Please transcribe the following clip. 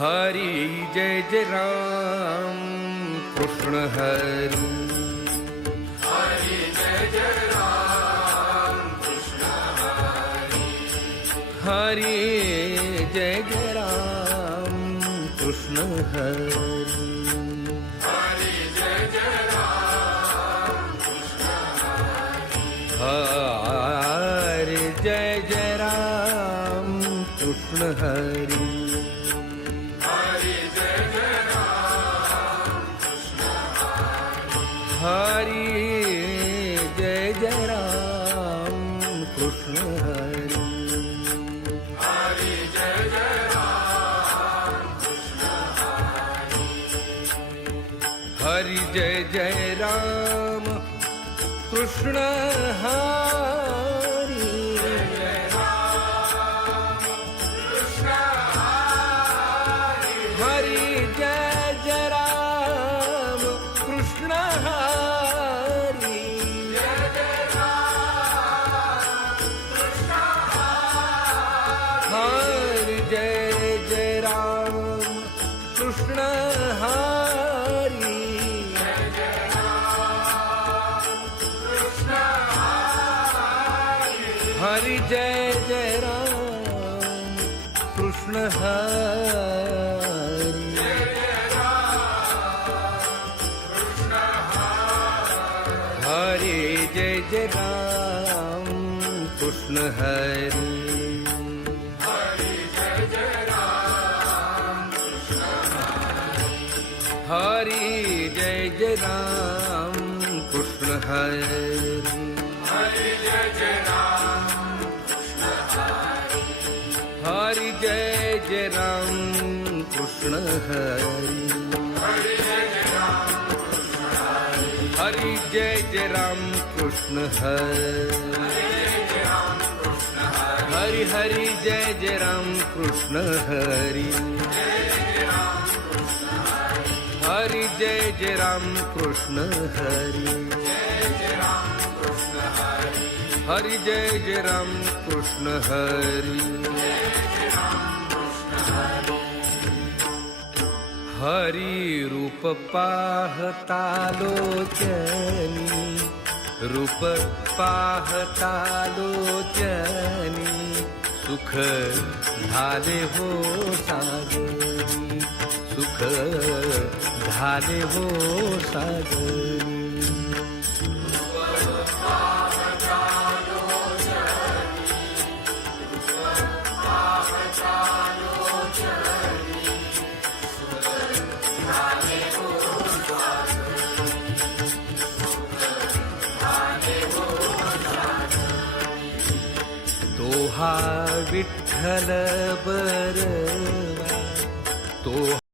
हरी जय जय राम कृष्ण हरी। हरी जय जय राम कृष्ण हरी। हरी जय जय राम कृष्ण हरी। हरी जय जय राम कृष्ण हरी। हरि जय जय राम कृष्ण हरि। हरी जय जय राम कृष्ण हरी। हरि जय जय राम कृष्ण हरि। हरी जय जय राम कृष्ण हरी। हरि जय जय राम कृष्ण हरि। हरि जय जय राम कृष्ण हरि। हरि जय जय राम कृष्ण हरि। हरि जय जय राम कृष्ण हरि। हरि जय जय राम कृष्ण हरि। हरि जय जय राम कृष्ण हरि। हरी जय जय राम हरि जय जय राम कृष्ण हरि। हरि जय जय राम कृष्ण हरि। हरि हरि जय जय राम कृष्ण हरि। हरि जय जय राम कृष्ण हरि। हरि जय जय राम कृष्ण हरि। हरि रूप पाहता लोचनी। रूप पाहता लोचनी। सुख झाले हो सागरी। सुख झाले हो सागरी। तोहा विठ्ठल बरवा तो